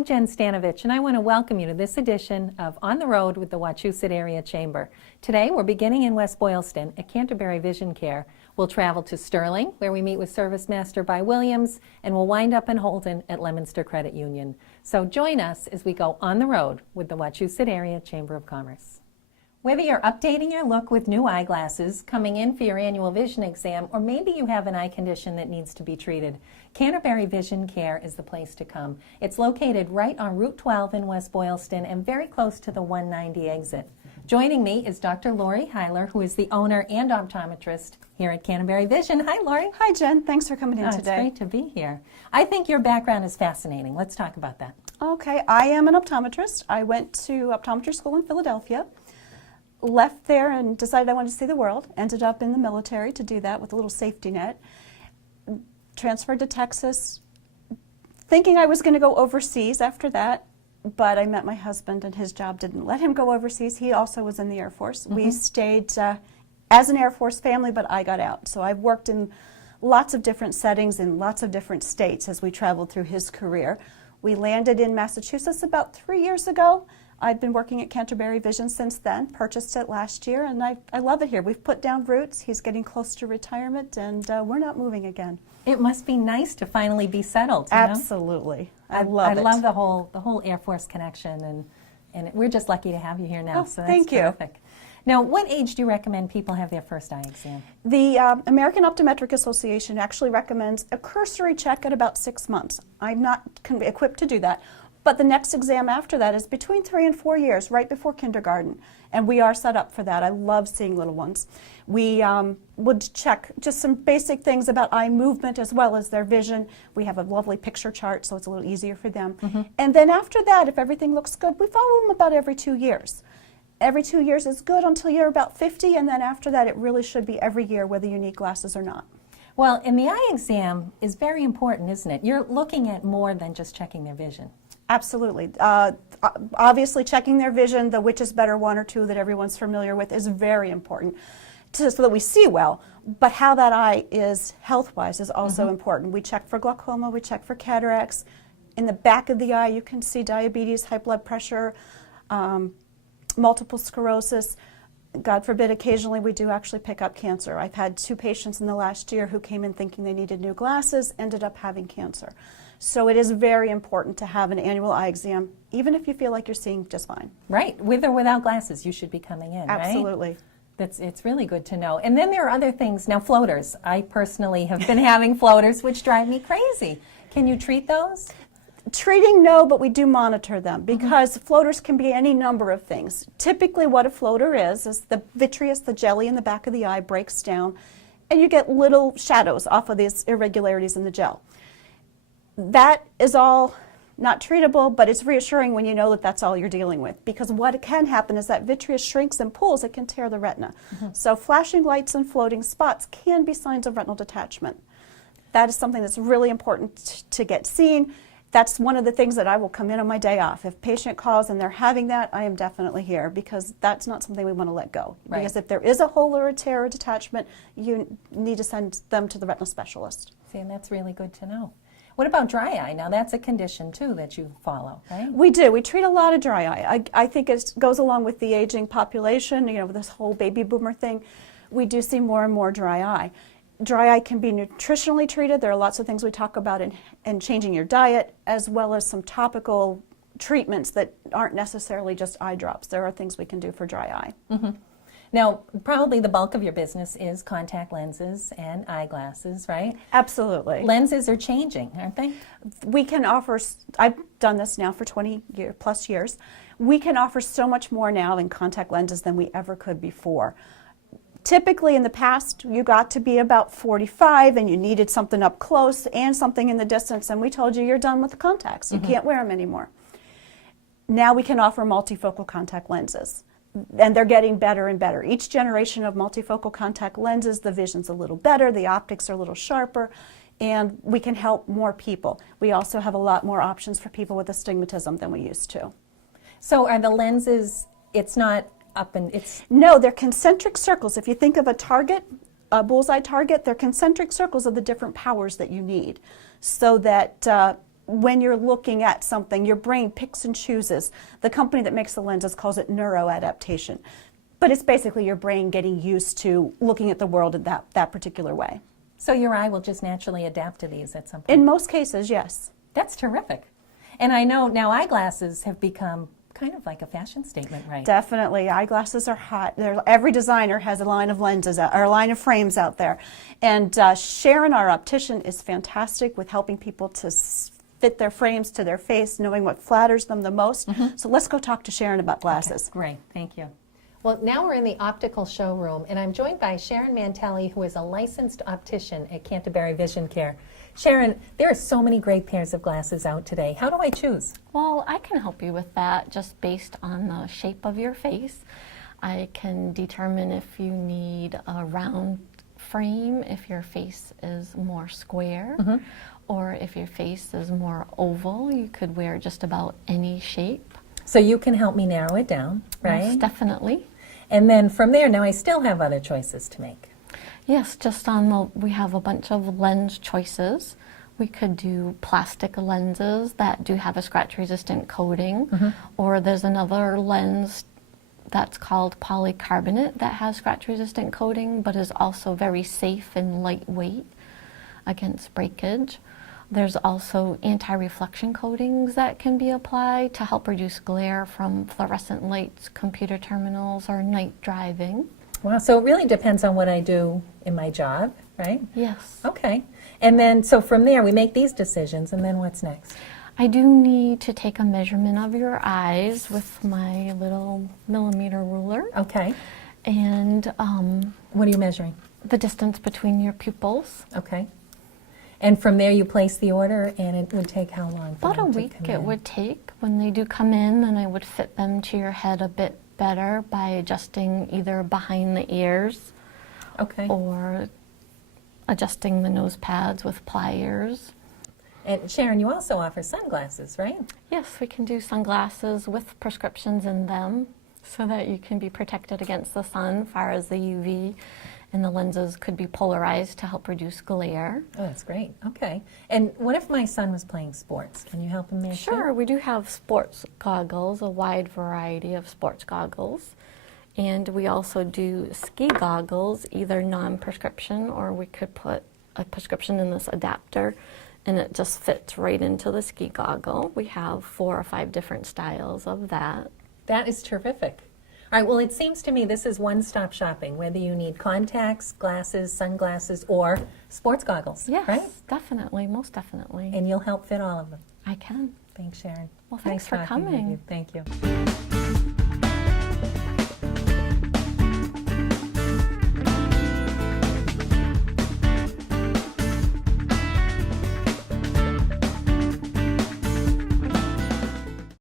I'm Jen Stanovich, and I want to welcome you to this edition of On the Road with the Wachusett Area Chamber. Today, we're beginning in West Boylston at Canterbury Vision Care. We'll travel to Sterling, where we meet with Service Master by Williams, and we'll wind up in Holton at Leominster Credit Union. So join us as we go on the road with the Wachusett Area Chamber of Commerce. Whether you're updating your look with new eyeglasses, coming in for your annual vision exam, or maybe you have an eye condition that needs to be treated, Canterbury Vision Care is the place to come. It's located right on Route 12 in West Boylston and very close to the 190 exit. Joining me is Dr. Lori Heiler, who is the owner and optometrist here at Canterbury Vision. Hi, Lori. Hi, Jen. Thanks for coming in today. It's great to be here. I think your background is fascinating. Let's talk about that. Okay, I am an optometrist. I went to optometry school in Philadelphia. Left there and decided I wanted to see the world. Ended up in the military to do that with a little safety net. Transferred to Texas, thinking I was going to go overseas after that, but I met my husband and his job didn't let him go overseas. He also was in the Air Force. We stayed as an Air Force family, but I got out. So I've worked in lots of different settings in lots of different states as we traveled through his career. We landed in Massachusetts about 3 years ago. I've been working at Canterbury Vision since then, purchased it last year, and I love it here. We've put down roots. He's getting close to retirement, and we're not moving again. It must be nice to finally be settled. Absolutely. I love it. I love the whole Air Force connection, and we're just lucky to have you here now. Oh, so that's thank you. Terrific. Now, what age do you recommend people have their first eye exam? The American Optometric Association actually recommends a cursory check at about 6 months. I'm not equipped to do that. But the next exam after that is between 3 and 4 years, right before kindergarten. And we are set up for that. I love seeing little ones. We would check just some basic things about eye movement as well as their vision. We have a lovely picture chart, so it's a little easier for them. And then after that, if everything looks good, we follow them about every 2 years. Every 2 years is good until you're about 50, and then after that, it really should be every year, whether you need glasses or not. Well, and the eye exam is very important, isn't it? You're looking at more than just checking their vision. Absolutely. Obviously, checking their vision, the which is better 1 or 2 that everyone's familiar with, is very important so that we see well. But how that eye is health-wise is also important. We check for glaucoma, we check for cataracts. In the back of the eye, you can see diabetes, high blood pressure, multiple sclerosis. God forbid, occasionally we do actually pick up cancer. I've had 2 patients in the last year who came in thinking they needed new glasses, ended up having cancer. So it is very important to have an annual eye exam, even if you feel like you're seeing just fine. Right, with or without glasses, you should be coming in, Absolutely. Right? It's really good to know. And then there are other things. Now, floaters. I personally have been having floaters, which drive me crazy. Can you treat those? Treating, no, but we do monitor them because floaters can be any number of things. Typically what a floater is the vitreous, the jelly in the back of the eye breaks down, and you get little shadows off of these irregularities in the gel. That is all not treatable, but it's reassuring when you know that that's all you're dealing with, because what can happen is that vitreous shrinks and pulls, it can tear the retina. So flashing lights and floating spots can be signs of retinal detachment. That is something that's really important to get seen. That's one of the things that I will come in on my day off. If a patient calls and they're having that, I am definitely here, because that's not something we want to let go. Right. Because if there is a hole or a tear or detachment, you need to send them to the retinal specialist. See, and that's really good to know. What about dry eye? Now, that's a condition, too, that you follow, right? We do. We treat a lot of dry eye. I think it goes along with the aging population, this whole baby boomer thing. We do see more and more dry eye. Dry eye can be nutritionally treated. There are lots of things we talk about in changing your diet, as well as some topical treatments that aren't necessarily just eye drops. There are things we can do for dry eye. Now, probably the bulk of your business is contact lenses and eyeglasses, right? Absolutely. Lenses are changing, aren't they? We can offer, I've done this now for 20 plus years, we can offer so much more now in contact lenses than we ever could before. Typically in the past, you got to be about 45 and you needed something up close and something in the distance, and we told you you're done with the contacts. You can't wear them anymore. Now we can offer multifocal contact lenses, and they're getting better and better. Each generation of multifocal contact lenses, the vision's a little better, the optics are a little sharper, and we can help more people. We also have a lot more options for people with astigmatism than we used to. So are the lenses, it's not up and it's... No, they're concentric circles. If you think of a target, a bullseye target, they're concentric circles of the different powers that you need, so that when you're looking at something, your brain picks and chooses. The company that makes the lenses calls it neuroadaptation. But it's basically your brain getting used to looking at the world in that particular way. So your eye will just naturally adapt to these at some point? In most cases, yes. That's terrific. And I know now eyeglasses have become kind of like a fashion statement, right? Definitely. Eyeglasses are hot. Every designer has a line of lenses or a line of frames out there. And Sharon, our optician, is fantastic with helping people to fit their frames to their face, knowing what flatters them the most. So let's go talk to Sharon about glasses. Okay, great. Thank you. Well, now we're in the Optical Showroom, and I'm joined by Sharon Mantelli, who is a licensed optician at Canterbury Vision Care. Sharon, there are so many great pairs of glasses out today. How do I choose? Well, I can help you with that just based on the shape of your face. I can determine if you need a round frame, if your face is more square, or if your face is more oval. You could wear just about any shape. So you can help me narrow it down, right? Most definitely. And then from there, now I still have other choices to make. Yes, just on we have a bunch of lens choices. We could do plastic lenses that do have a scratch-resistant coating, or there's another lens that's called polycarbonate that has scratch-resistant coating, but is also very safe and lightweight against breakage. There's also anti-reflection coatings that can be applied to help reduce glare from fluorescent lights, computer terminals, or night driving. Wow, so it really depends on what I do in my job, right? Yes. Okay. And then, so from there, we make these decisions, and then what's next? I do need to take a measurement of your eyes with my little millimeter ruler. Okay. And What are you measuring? the distance between your pupils. Okay. And from there, you place the order, and it would take how long? for About a them to week come it in? would take. When they do come in, then I would fit them to your head a bit better by adjusting either behind the ears Okay. or adjusting the nose pads with pliers. And Sharon, you also offer sunglasses, right? Yes, we can do sunglasses with prescriptions in them so that you can be protected against the sun, far as the UV, and the lenses could be polarized to help reduce glare. Oh, that's great. Okay. And what if my son was playing sports? Can you help him there? Sure, we do have sports goggles, a wide variety of sports goggles. And we also do ski goggles, either non-prescription, or we could put a prescription in this adapter and it just fits right into the ski goggle. We have 4 or 5 different styles of that. That is terrific. All right, well, it seems to me this is one-stop shopping, whether you need contacts, glasses, sunglasses, or sports goggles, Yes, right? definitely, most definitely. And you'll help fit all of them. I can. Thanks, Sharon. Well, thanks for Nice talking with coming. you. Thank you.